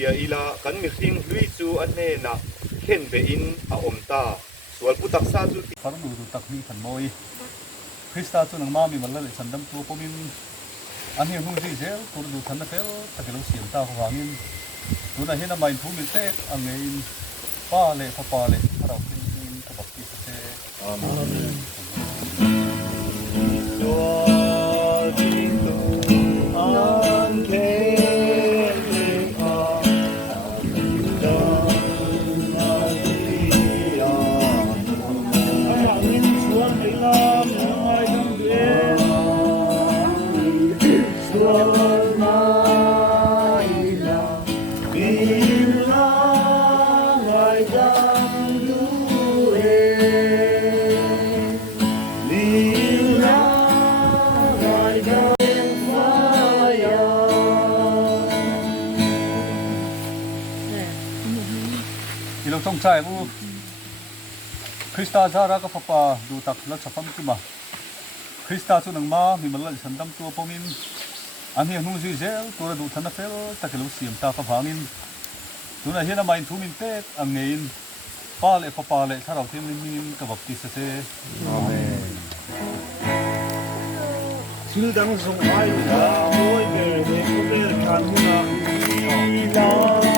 sia ila kan mi hring hlui chu an ne na khen be in a om ta sual putak sa chu farnu du tak mi phan moi Krista chu nang ma mi mal le sandam tu pomin an hi hung ji zel tur du than na fel takelo siam ta ko wangin tu na hena main thu mi te ang ngein pa le pa le ara kin ka bakti se amen ilong tong chai bu Krista zara ka papa du tak la chapam ki ma Krista chu nang ma mi mal sandam tu pomin an hi hnu ji zel tu du thana fel takelo siam ta ka bangin tu na hian main thu min te ang nein pa le tharau thêm min ka bapti se amen sil dang song ai da moi ger he ko ber kan na